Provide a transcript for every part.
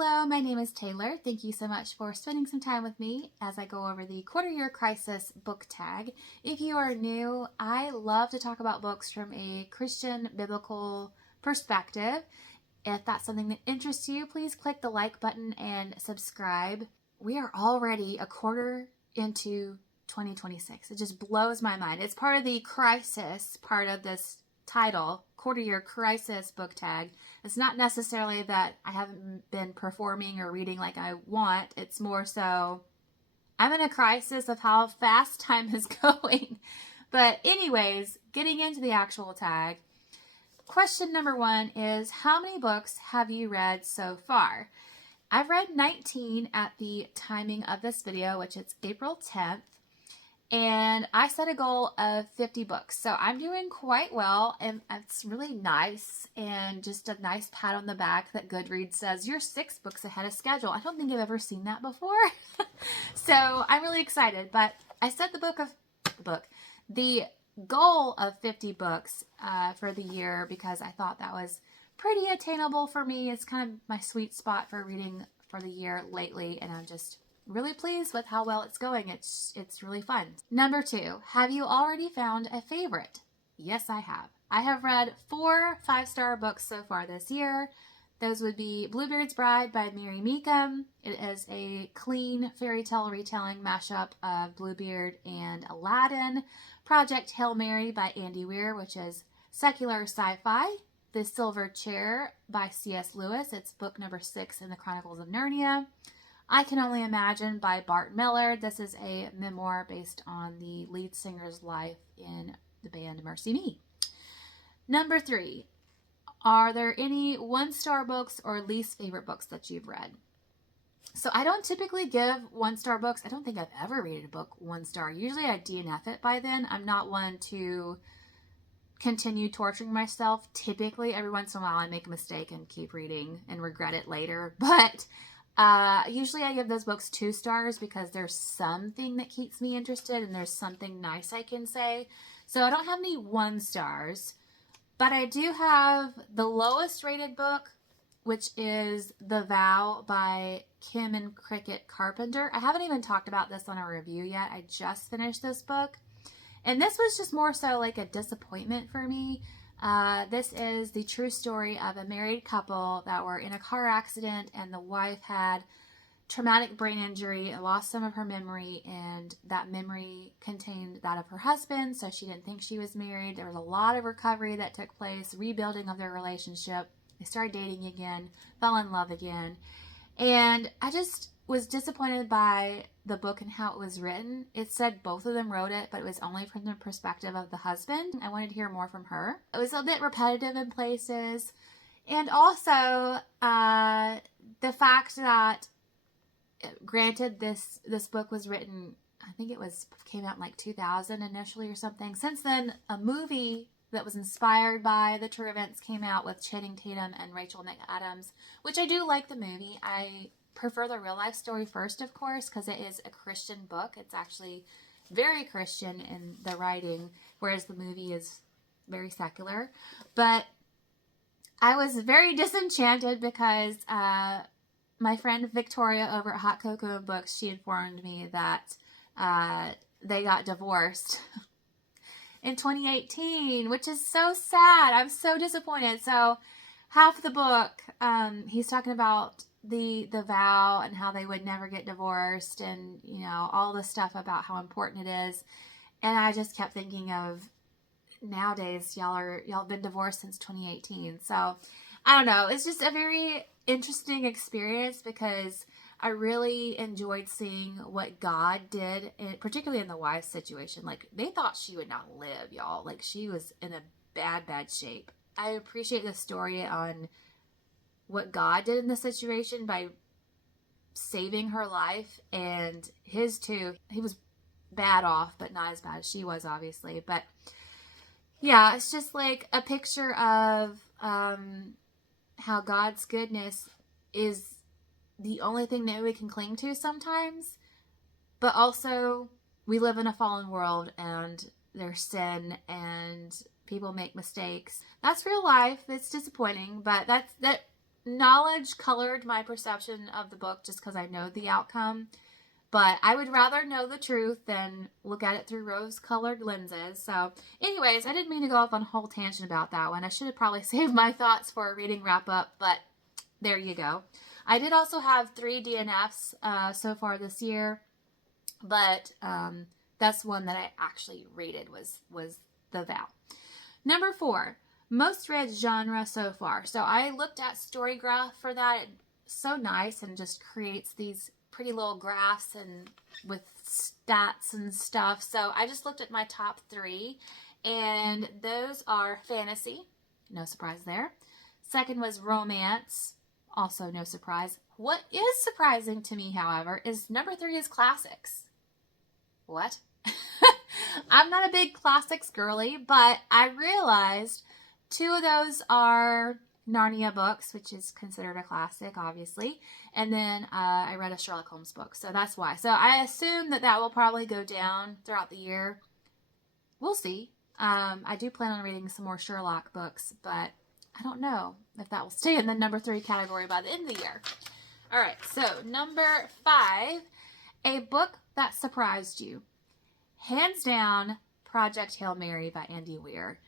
Hello, my name is Taylor. Thank you so much for spending some time with me as I go over the Quarter Year Crisis book tag. If you are new, I love to talk about books from a Christian biblical perspective. If that's something that interests you, please click the like button and subscribe. We are already a quarter into 2026. It just blows my mind. It's part of the crisis part of this title, Quarter Year Crisis book tag. It's not necessarily that I haven't been performing or reading like I want. It's more so I'm in a crisis of how fast time is going. But anyways, getting into the actual tag, question number 1 is, how many books have you read so far? I've read 19 at the timing of this video, which is April 10th. And I set a goal of 50 books. So I'm doing quite well, and it's really nice, and just a nice pat on the back that Goodreads says, you're 6 books ahead of schedule. I don't think I've ever seen that before. So I'm really excited, but I set the goal of 50 books for the year because I thought that was pretty attainable for me. It's kind of my sweet spot for reading for the year lately, and I'm just really pleased with how well it's going. It's really fun. Number 2, have you already found a favorite? Yes, I have. I have read 4 5-star books so far this year. Those would be Bluebeard's Bride by Mary Meekum. It is a clean fairy tale retelling mashup of Bluebeard and Aladdin. Project Hail Mary by Andy Weir, which is secular sci-fi. The Silver Chair by C.S. Lewis. It's book number 6 in the Chronicles of Narnia. I Can Only Imagine by Bart Millard. This is a memoir based on the lead singer's life in the band Mercy Me. Number 3, are there any 1-star books or least favorite books that you've read? So I don't typically give 1-star books. I don't think I've ever rated a book 1 star. Usually I DNF it by then. I'm not one to continue torturing myself. Typically every once in a while I make a mistake and keep reading and regret it later. But usually I give those books 2 stars because there's something that keeps me interested and there's something nice I can say. So I don't have any 1 stars, but I do have the lowest rated book, which is The Vow by Kim and Cricket Carpenter. I haven't even talked about this on a review yet. I just finished this book, and this was just more so like a disappointment for me. This is the true story of a married couple that were in a car accident, and the wife had traumatic brain injury, lost some of her memory, and that memory contained that of her husband, so she didn't think she was married. There was a lot of recovery that took place, rebuilding of their relationship. They started dating again, fell in love again, and I just was disappointed by the book and how it was written. It said both of them wrote it, but it was only from the perspective of the husband. I wanted to hear more from her. It was a bit repetitive in places. And also, the fact that, granted, this book was written, I think came out in like 2000 initially or something. Since then, a movie that was inspired by the true events came out with Channing Tatum and Rachel McAdams, which I do like the movie. I prefer the real life story first, of course, because it is a Christian book. It's actually very Christian in the writing, whereas the movie is very secular. But I was very disenchanted because my friend Victoria over at Hot Cocoa Books, she informed me that they got divorced in 2018, which is so sad. I'm so disappointed. So half the book, he's talking about the vow and how they would never get divorced, and all the stuff about how important it is. And I just kept thinking of, nowadays y'all have been divorced since 2018. So I don't know, it's just a very interesting experience because I really enjoyed seeing what God did, particularly in the wife's situation. Like, they thought she would not live, y'all. Like, she was in a bad shape. I appreciate the story on what God did in the situation by saving her life, and his too. He was bad off, but not as bad as she was, obviously. But yeah, it's just like a picture of how God's goodness is the only thing that we can cling to sometimes, but also we live in a fallen world and there's sin and people make mistakes. That's real life. It's disappointing, but that knowledge colored my perception of the book just because I know the outcome. But I would rather know the truth than look at it through rose-colored lenses. So anyways, I didn't mean to go off on a whole tangent about that one. I should have probably saved my thoughts for a reading wrap-up, but there you go. I did also have 3 DNFs so far this year, but that's one that I actually rated was The Vow. Number 4, most read genre so far. So I looked at Storygraph for that. It's so nice and just creates these pretty little graphs and with stats and stuff. So I just looked at my top 3, and those are fantasy, no surprise there. Second was romance, also no surprise. What is surprising to me, however, is number 3 is classics. What? I'm not a big classics girly, but I realized 2 of those are Narnia books, which is considered a classic, obviously. And then I read a Sherlock Holmes book, so that's why. So I assume that will probably go down throughout the year. We'll see. I do plan on reading some more Sherlock books, but I don't know if that will stay in the number 3 category by the end of the year. All right, so number 5, a book that surprised you. Hands down, Project Hail Mary by Andy Weir.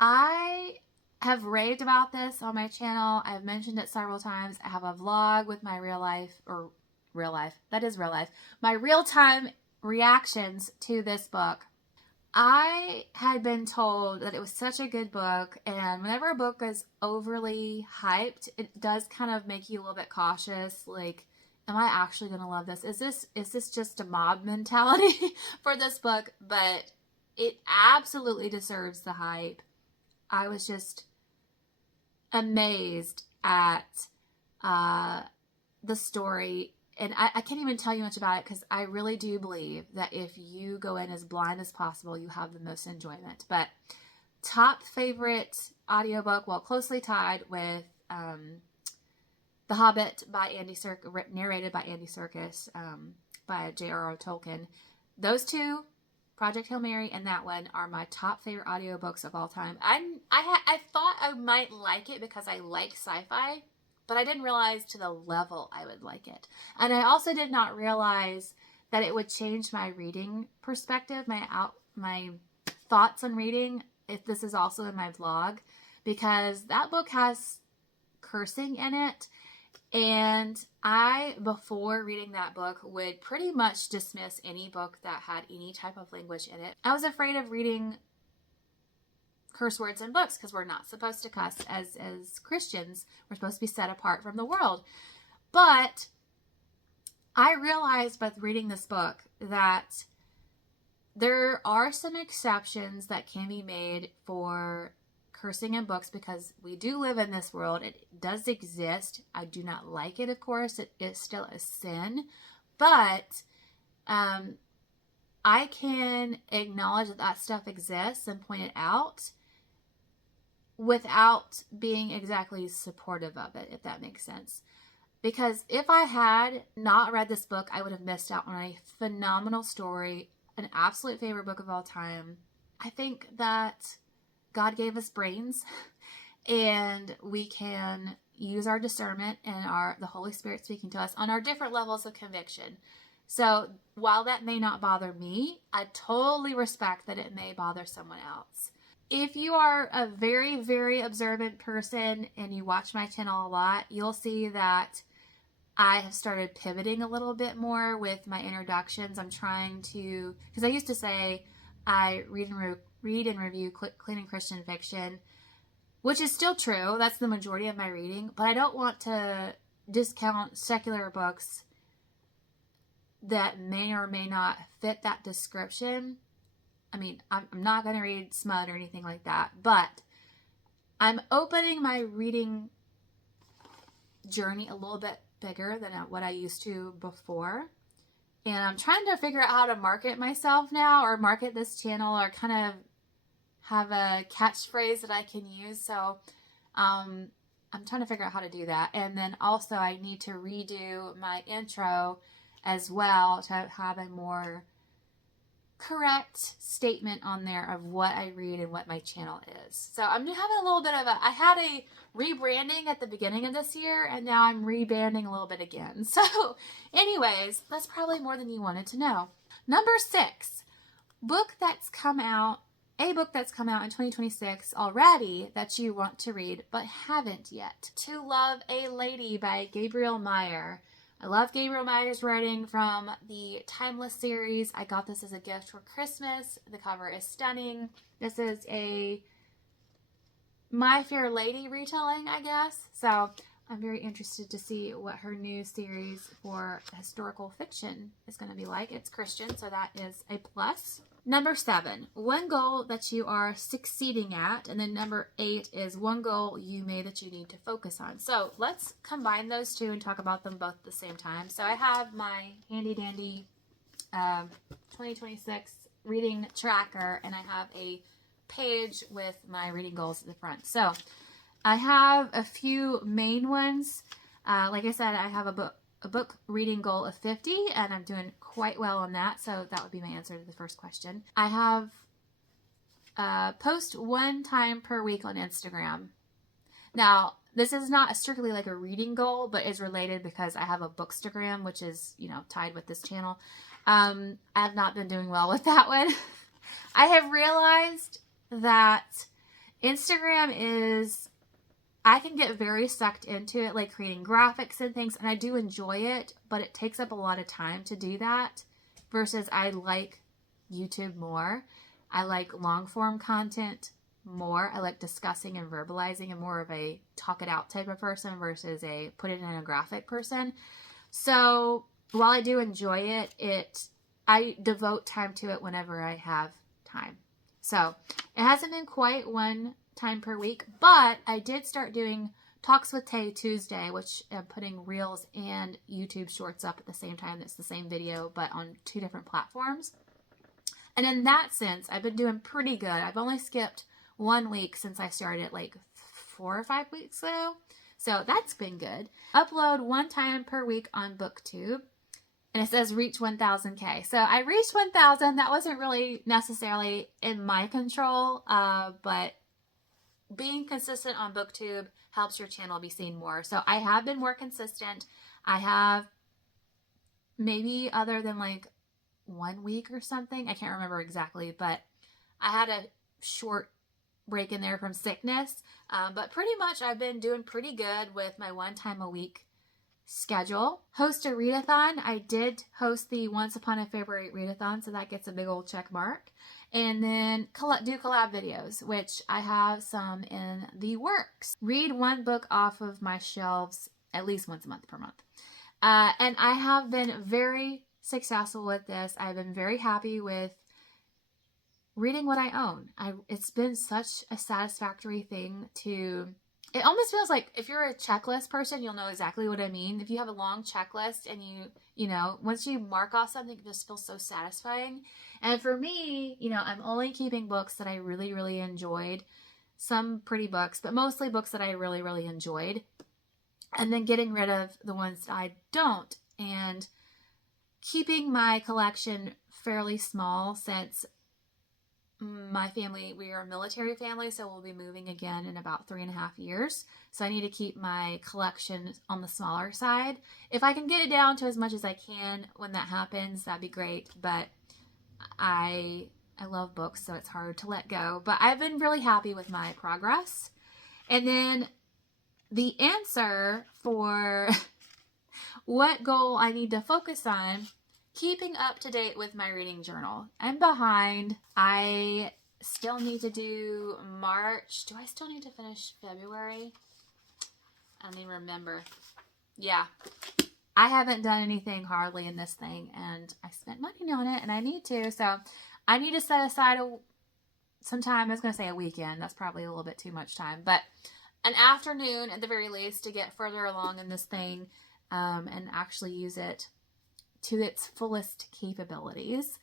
I have raved about this on my channel. I've mentioned it several times. I have a vlog with my my real-time reactions to this book. I had been told that it was such a good book, and whenever a book is overly hyped, it does kind of make you a little bit cautious, like, am I actually going to love this? Is this just a mob mentality for this book? But it absolutely deserves the hype. I was just amazed at the story. And I can't even tell you much about it because I really do believe that if you go in as blind as possible, you have the most enjoyment. But top favorite audiobook, well, closely tied with The Hobbit by Andy Serkis, narrated by Andy Serkis, by J.R.R. Tolkien. Those 2, Project Hail Mary and that one, are my top favorite audiobooks of all time. I thought I might like it because I like sci-fi, but I didn't realize to the level I would like it. And I also did not realize that it would change my reading perspective, my thoughts on reading, if this is also in my vlog, because that book has cursing in it. And I, before reading that book, would pretty much dismiss any book that had any type of language in it. I was afraid of reading curse words in books because we're not supposed to cuss as Christians. We're supposed to be set apart from the world. But I realized by reading this book that there are some exceptions that can be made for cursing in books because we do live in this world. It does exist. I do not like it, of course. It is still a sin. But I can acknowledge that stuff exists and point it out without being exactly supportive of it, if that makes sense. Because if I had not read this book, I would have missed out on a phenomenal story, an absolute favorite book of all time. I think that God gave us brains, and we can use our discernment and the Holy Spirit speaking to us on our different levels of conviction. So while that may not bother me, I totally respect that it may bother someone else. If you are a very, very observant person and you watch my channel a lot, you'll see that I have started pivoting a little bit more with my introductions. I'm trying to, because I used to say I read and review clean and Christian fiction, which is still true. That's the majority of my reading, but I don't want to discount secular books that may or may not fit that description. I mean, I'm not going to read smut or anything like that, but I'm opening my reading journey a little bit bigger than what I used to before. And I'm trying to figure out how to market myself now, or market this channel, or kind of have a catchphrase that I can use. So I'm trying to figure out how to do that. And then also I need to redo my intro as well to have a more correct statement on there of what I read and what my channel is. So I'm having a little bit of I had a rebranding at the beginning of this year, and now I'm rebranding a little bit again. So anyways, that's probably more than you wanted to know. Number 6, a book that's come out in 2026 already that you want to read but haven't yet. To Love a Lady by Gabriel Meyer. I love Gabriel Meyer's writing from the Timeless series. I got this as a gift for Christmas. The cover is stunning. This is a My Fair Lady retelling, I guess. So I'm very interested to see what her new series for historical fiction is going to be like. It's Christian, so that is a plus. Number 7, one goal that you are succeeding at. And then number 8 is one goal you made that you need to focus on. So let's combine those two and talk about them both at the same time. So I have my handy dandy 2026 reading tracker, and I have a page with my reading goals at the front. So I have a few main ones. Like I said, I have a book reading goal of 50, and I'm doing quite well on that. So that would be my answer to the first question. I have post 1 time per week on Instagram. Now, this is not strictly like a reading goal, but is related because I have a Bookstagram, which is, tied with this channel. I have not been doing well with that one. I have realized that Instagram I can get very sucked into it, like creating graphics and things, and I do enjoy it, but it takes up a lot of time to do that versus I like YouTube more. I like long form content more. I like discussing and verbalizing, and more of a talk it out type of person versus a put it in a graphic person. So while I do enjoy it, I devote time to it whenever I have time. So it hasn't been quite 1 time per week, but I did start doing Talks with Tay Tuesday, which I'm putting Reels and YouTube Shorts up at the same time. It's the same video, but on 2 different platforms. And in that sense, I've been doing pretty good. I've only skipped 1 week since I started like 4 or 5 weeks ago. So that's been good. Upload 1 time per week on BookTube. And it says reach 1,000K. So I reached 1,000. That wasn't really necessarily in my control, but being consistent on BookTube helps your channel be seen more. So I have been more consistent. I have, maybe other than like 1 week or something, I can't remember exactly, but I had a short break in there from sickness. But pretty much I've been doing pretty good with my 1 time a week schedule. Host a readathon. I did host the Once Upon a February readathon, so that gets a big old check mark. And then do collab videos, which I have some in the works. Read 1 book off of my shelves at least once a month per month. And I have been very successful with this. I've been very happy with reading what I own. It's been such a satisfactory thing to... It almost feels like if you're a checklist person, you'll know exactly what I mean. If you have a long checklist and once you mark off something, it just feels so satisfying. And for me, I'm only keeping books that I really, really enjoyed. Some pretty books, but mostly books that I really, really enjoyed. And then getting rid of the ones that I don't. And keeping my collection fairly small since my family, we are a military family, so we'll be moving again in about 3.5 years. So I need to keep my collection on the smaller side. If I can get it down to as much as I can when that happens, that'd be great. But I love books, so it's hard to let go. But I've been really happy with my progress. And then the answer for what goal I need to focus on: keeping up to date with my reading journal. I'm behind. I still need to do March. Do I still need to finish February? I don't even remember. Yeah. I haven't done anything hardly in this thing, and I spent money on it, and I need to. So I need to set aside some time. I was going to say a weekend. That's probably a little bit too much time. But an afternoon at the very least to get further along in this thing and actually use it to its fullest capabilities.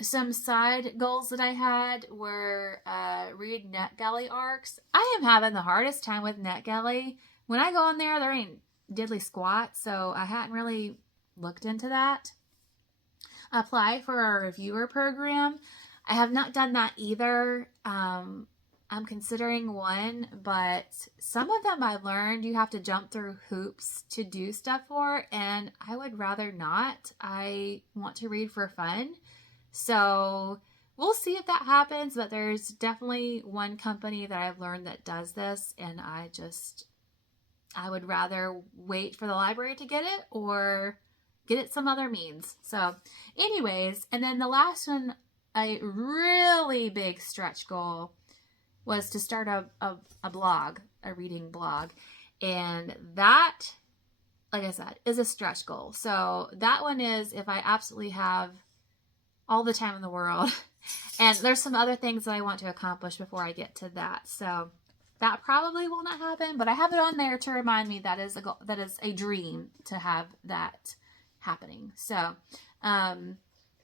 Some side goals that I had were read NetGalley arcs. I am having the hardest time with NetGalley. When I go on there ain't diddly squat, so I hadn't really looked into that. apply for our reviewer program. I have not done that either. I'm considering one, but some of them I learned you have to jump through hoops to do stuff for, and I would rather not. I want to read for fun. So we'll see if that happens, but there's definitely one company that I've learned that does this, and I would rather wait for the library to get it or get it some other means. So anyways, and then the last one, a really big stretch goal was to start a blog, a reading blog. And that, like I said, is a stretch goal. So that one is if I absolutely have all the time in the world. And there's some other things that I want to accomplish before I get to that. So that probably will not happen, but I have it on there to remind me that is a goal, that is a dream to have that happening. So,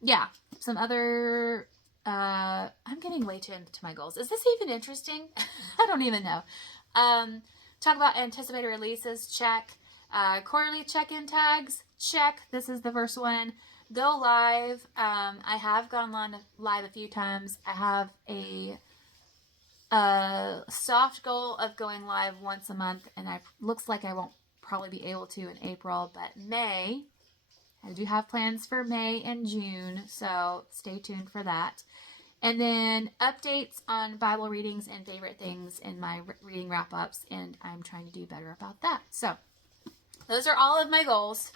yeah, some other, I'm getting way too into my goals. Is this even interesting? I don't even know. Talk about anticipated releases, check. Quarterly check-in tags, check. This is the first one. Go live. I have gone live a few times. I have a soft goal of going live once a month, and it looks like I won't probably be able to in April, but May, I do have plans for May and June, so stay tuned for that. And then updates on Bible readings and favorite things in my reading wrap-ups, and I'm trying to do better about that. So those are all of my goals.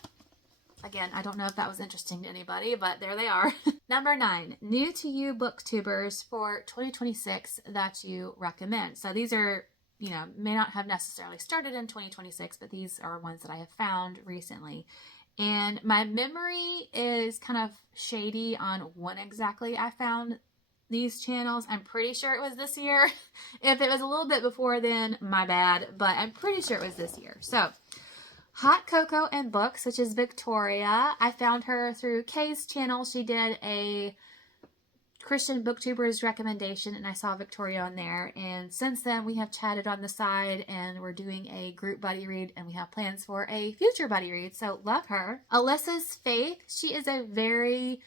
Again, I don't know if that was interesting to anybody, but there they are. Number 9, new to you booktubers for 2026 that you recommend. So these are, may not have necessarily started in 2026, but these are ones that I have found recently. And my memory is kind of shady on when exactly I found these channels. I'm pretty sure it was this year. If it was a little bit before then, my bad, but I'm pretty sure it was this year. So Hot Cocoa and Books, which is Victoria. I found her through Kay's channel. She did a Christian BookTubers recommendation, and I saw Victoria on there. And since then, we have chatted on the side, and we're doing a group buddy read, and we have plans for a future buddy read. So love her. Alyssa's Faith. She is a very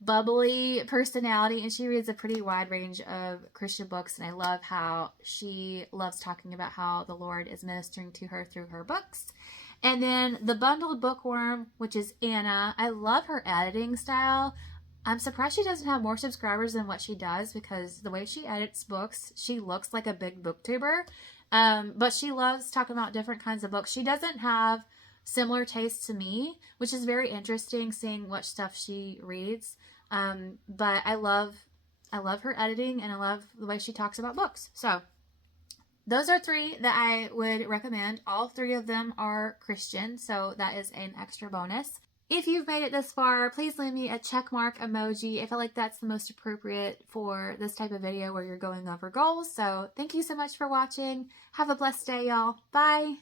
bubbly personality, and she reads a pretty wide range of Christian books, and I love how she loves talking about how the Lord is ministering to her through her books. And then The Bundled Bookworm, which is Anna. I love her editing style. I'm surprised she doesn't have more subscribers than what she does, because the way she edits books, she looks like a big booktuber. But she loves talking about different kinds of books. She doesn't have similar tastes to me, which is very interesting seeing what stuff she reads. But I love her editing, and I love the way she talks about books. So those are 3 that I would recommend. All 3 of them are Christian, so that is an extra bonus. If you've made it this far, please leave me a check mark emoji. I feel like that's the most appropriate for this type of video where you're going over goals. So thank you so much for watching. Have a blessed day, y'all. Bye.